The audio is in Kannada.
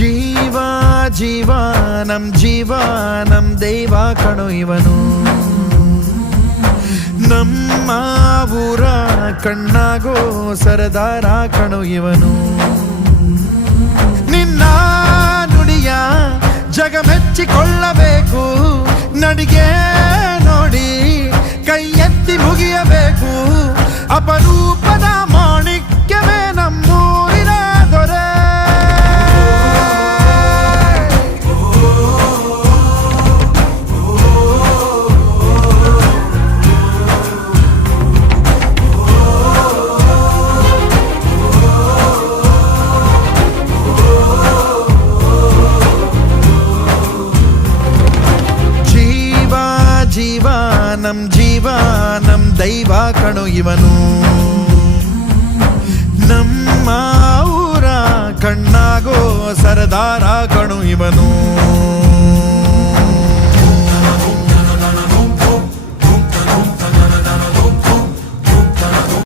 ಜೀವ ಜೀವ ನಮ್ ದೈವ ಕಣೋ ಇವನು. ನಮ್ಮ ಊರ ಕಣ್ಣಾಗೋ ಸರದಾರ ಕಣೋ ಇವನು. ನಿನ್ನ ನುಡಿಯ ಜಗ ಮೆಚ್ಚಿಕೊಳ್ಳಬೇಕು, ನಡಿಗೆ ನೋಡಿ ಕೈ ಎತ್ತಿ ಮುಗಿಯಬೇಕು. ಅಪರೂಪದ ಮಾಣಿಕ್ಯವೇ ನಮ್ಮೂರಿನ ದೊರೆ. ಜೀವ ನಮ್ ದೈವ ಕಣೋ ಇವನು. ನಮ್ಮ ಊರ ಕಣ್ಣಾಗೋ ಸರದಾರ ಕಣೋ ಇವನು.